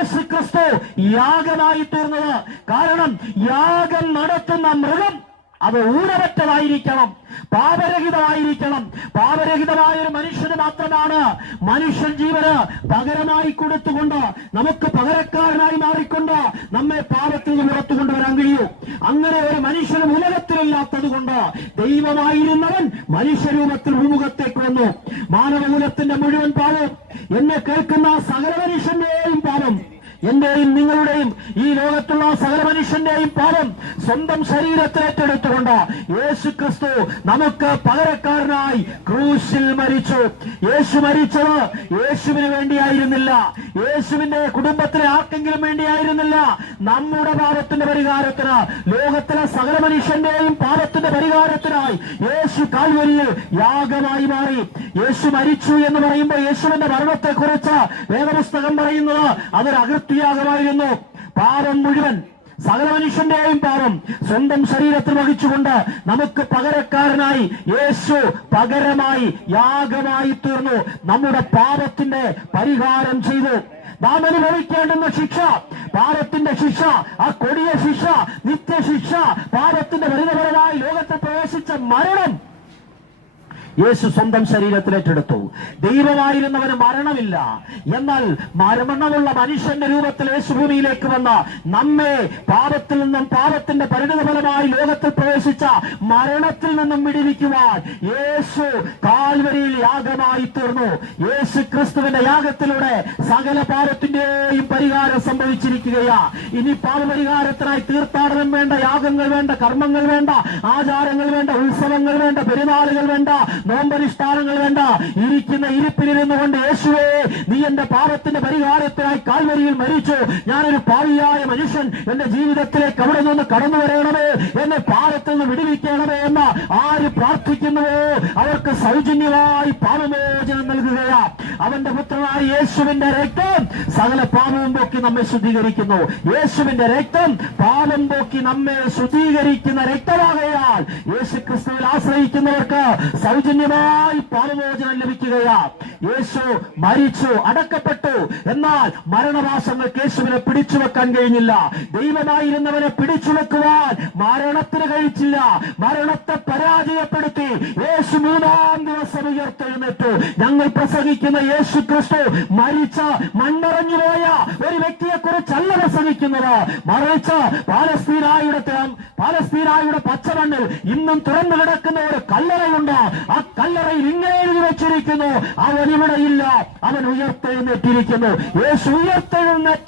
ക്രിസ്തു യാഗമായി തീർന്നത്. കാരണം യാഗം നടത്തുന്ന മൃഗം അത് ഊനമറ്റതായിരിക്കണം, പാപരഹിതമായിരിക്കണം. പാപരഹിതമായ ഒരു മനുഷ്യന് മാത്രമാണ് മനുഷ്യൻ ജീവന് പകരമായി കൊടുത്തുകൊണ്ട് നമുക്ക് പകരക്കാരനായി മാറിക്കൊണ്ട് നമ്മെ പാപത്തിൽ നിന്ന് പുറത്തു കൊണ്ടുവരാൻ കഴിയൂ. അങ്ങനെ ഒരു മനുഷ്യനും ഉലകത്തിലില്ലാത്തത് കൊണ്ട് ദൈവമായിരുന്നവൻ മനുഷ്യരൂപത്തിൽ ഭൂമുഖത്തേക്ക് വന്നു. മാനവകുലത്തിന്റെ മുഴുവൻ പാപം, എന്നെ കേൾക്കുന്ന സകല മനുഷ്യന്റെയും പാപം, എന്റെയും നിങ്ങളുടെയും ഈ ലോകത്തുള്ള സകല മനുഷ്യന്റെയും പാപം സ്വന്തം ശരീരത്തിൽ ഏറ്റെടുത്തുകൊണ്ട് യേശു ക്രിസ്തു നമുക്ക് പകരക്കാരനായി ക്രൂശിൽ മരിച്ചു. യേശു മരിച്ചത് യേശുവിന് വേണ്ടിയായിരുന്നില്ല, യേശുവിന്റെ കുടുംബത്തിലെ ആർക്കെങ്കിലും വേണ്ടിയായിരുന്നില്ല. നമ്മുടെ പാപത്തിന്റെ പരിഹാരത്തിന്, ലോകത്തിലെ സകല മനുഷ്യന്റെയും പാപത്തിന്റെ പരിഹാരത്തിനായി യേശു കാൽവരിയിൽ യാഗമായി മാറി. യേശു മരിച്ചു എന്ന് പറയുമ്പോൾ യേശുവിന്റെ മരണത്തെക്കുറിച്ച് വേദപുസ്തകം പറയുന്നത് അതൊരു യാഗമായിരുന്നു. പാപം മുഴുവൻ, സകല മനുഷ്യന്റെയും പാപം സ്വന്തം ശരീരത്തിൽ വഹിച്ചുകൊണ്ട് നമുക്ക് പകരക്കാരനായി യേശു പകരമായി യാഗമായി തീർന്നു. നമ്മുടെ പാപത്തിന്റെ പരിഹാരം ചെയ്തു. നാം അനുഭവിക്കേണ്ടുന്ന ശിക്ഷ, പാപത്തിന്റെ ശിക്ഷ, ആ കൊടിയ ശിക്ഷ, നിത്യശിക്ഷ, പാപത്തിന്റെ പരിണതഫലമായി ലോകത്തിൽ പ്രവേശിച്ച മരണം യേശു സ്വന്തം ശരീരത്തിൽ ഏറ്റെടുത്തു. ദൈവമായിരുന്നവന് മരണമില്ല, എന്നാൽ മരണമുള്ള മനുഷ്യന്റെ രൂപത്തിൽ യേശു ഭൂമിയിലേക്ക് വന്ന നമ്മെ പാപത്തിൽ നിന്നും, പാപത്തിന്റെ പരിണതഫലമായി ലോകത്തിൽ പ്രവേശിച്ച മരണത്തിൽ നിന്നും വിടുവിക്കുവാൻ യേശു കാൽവരിയിൽ യാഗമായി തീർന്നു. യേശു ക്രിസ്തുവിന്റെ യാഗത്തിലൂടെ സകല പാപത്തിന്റെയും പരിഹാരം സംഭവിച്ചിരിക്കുകയാ. ഇനി പാപപരിഹാരത്തിനായി തീർത്ഥാടനം വേണ്ട, യാഗങ്ങൾ വേണ്ട, കർമ്മങ്ങൾ വേണ്ട, ആചാരങ്ങൾ വേണ്ട, ഉത്സവങ്ങൾ വേണ്ട, പെരുന്നാളുകൾ വേണ്ട, നോമ്പനുഷ്ഠാനങ്ങൾ വേണ്ട. ഇരിക്കുന്ന ഇരിപ്പിലിരുന്നു കൊണ്ട് യേശുവേ, നീ എന്റെ പാപത്തിന്റെ പരിഹാരത്തിനായി കാൽവരിയിൽ മരിച്ചു, ഞാനൊരു പാപിയായ മനുഷ്യൻ, എന്റെ ജീവിതത്തിലേക്ക് അവിടെ നിന്ന് കടന്നു വരണമേ, എന്നെ പാപത്തിൽ നിന്ന് വിടുവിക്കണമേ എന്ന് ആര് പ്രാർത്ഥിക്കുന്നുവോ അവർക്ക് സൗജന്യമായി പാപമോചനം നൽകുകയാ. അവന്റെ പുത്രനായ യേശുവിന്റെ രക്തം സകല പാപവും പോക്കി നമ്മെ ശുദ്ധീകരിക്കുന്നു. യേശുവിന്റെ രക്തം പാപം പോക്കി നമ്മെ ശുദ്ധീകരിക്കുന്ന രക്തമാകയാൽ യേശു ക്രിസ്തുവിൽ ആശ്രയിക്കുന്നവർക്ക് സൗജന്യമായി പാപമോചനം ലഭിക്കുകയാ. യേശു മരിച്ചു, അടക്കപ്പെട്ടു. എന്നാൽ മരണവാസങ്ങൾക്ക് യേശുവിനെ പിടിച്ചു വെക്കാൻ കഴിഞ്ഞില്ല. ദൈവമായിരുന്നവനെ പിടിച്ചു വെക്കുവാൻ മരണത്തിന് കഴിച്ചില്ല. മരണത്തെ പരാജയപ്പെടുത്തി യേശു മൂന്നാം ദിവസം ഉയർത്തെഴുന്നേറ്റു. ഞങ്ങൾ പ്രസംഗിക്കുന്ന യേശു ക്രിസ്തു മരിച്ച മണ്ണറിഞ്ഞുപോയ ഒരു വ്യക്തിയെ കുറിച്ചല്ല പ്രസംഗിക്കുന്നത്, മറിച്ച് പാലസ്തീനായുടെ പച്ചമണ്ണിൽ ഇന്നും തുറന്നു കിടക്കുന്ന ഒരു കല്ലറയുണ്ട്. ആ കല്ലറയിൽ ഇങ്ങനെ എഴുതി വെച്ചിരിക്കുന്നു, അവൻ ഇവിടെയില്ല, അവൻ ഉയർത്തെഴുന്നേറ്റിരിക്കുന്നു. യേശു ഉയർത്തെഴുന്നേറ്റ